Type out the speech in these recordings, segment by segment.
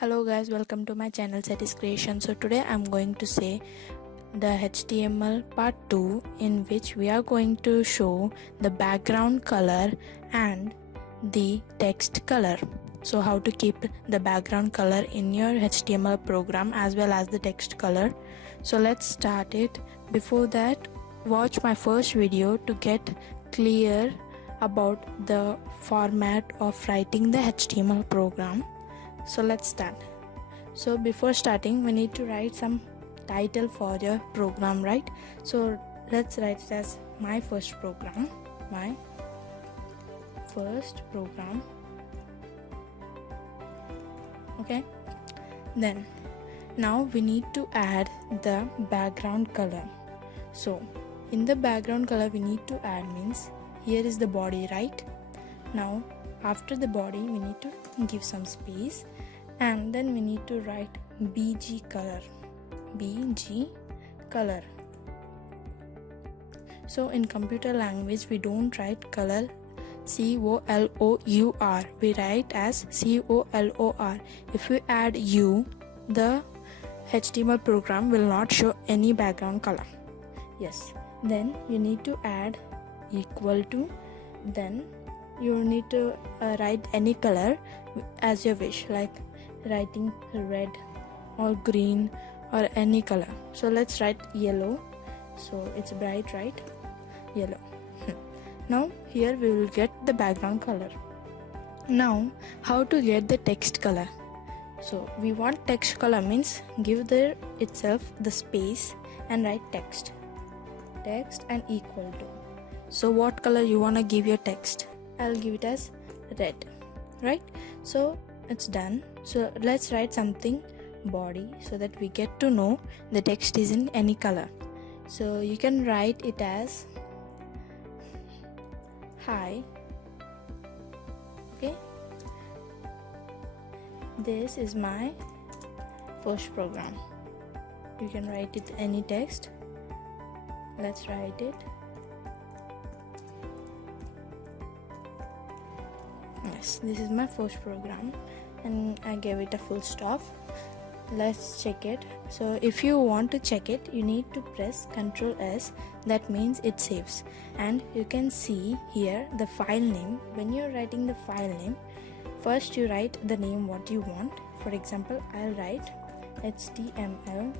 Hello guys, welcome to my channel Satis Creation. So today I'm going to say the HTML part 2 in which we are going to show the background color and the text color. So how to keep the background color in your HTML program as well as the text color. So let's start it. Before that, watch my first video to get clear about the format of writing the HTML program. So let's start. So before starting, we need to write some title for your program, right? So let's write it as my first program. Okay, then now we need to add the background color. So in the background color we need to add means here is the body, right? Now after the body we need to give some space and then we need to write BG color. So in computer language we don't write color COLOUR, we write as COLOR. If we add U, the HTML program will not show any background color. Yes, then you need to add equal to, then you need to write any color as you wish, like writing red or green or any color. So let's write yellow, so it's bright, right? Yellow. Now here we will get the background color. Now how to get the text color? So we want text color means give there itself the space and write text and equal to. So what color you want to give your text? I'll give it as red, right? So it's done. So let's write something body so that we get to know the text is in any color. So you can write it as hi. Okay, this is my first program. You can write it any text. Let's write it. Yes, this is my first program and I gave it a full stop. Let's check it. So if you want to check it, you need to press Ctrl S, that means it saves, and you can see here the file name. When you're writing the file name, first you write the name what you want. For example, I'll write HTML2.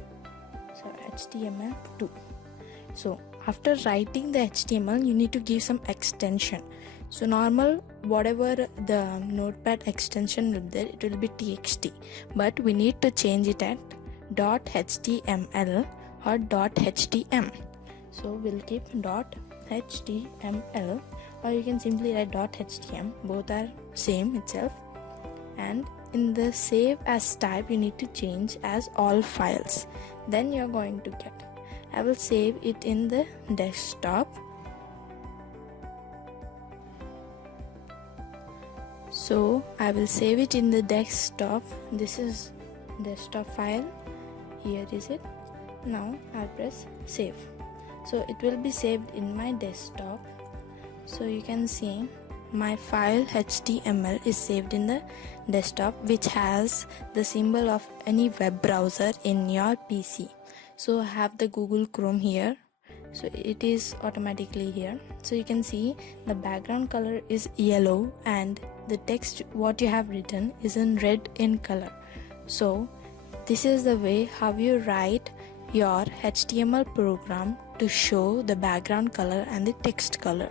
So after writing the HTML, you need to give some extension. So normal, whatever the notepad extension will be there, it will be txt, but we need to change it at .html or .htm. So we'll keep .html, or you can simply write .htm, both are same itself. And in the save as type you need to change as all files, then you're going to get. I will save it in the desktop. So I will save it in the desktop. This is desktop file. Here is it. Now I'll press save. So it will be saved in my desktop. So you can see my file HTML is saved in the desktop, which has the symbol of any web browser in your PC. So I have the Google Chrome here, so it is automatically here. So you can see the background color is yellow and the text what you have written is in red in color. So this is the way how you write your HTML program to show the background color and the text color.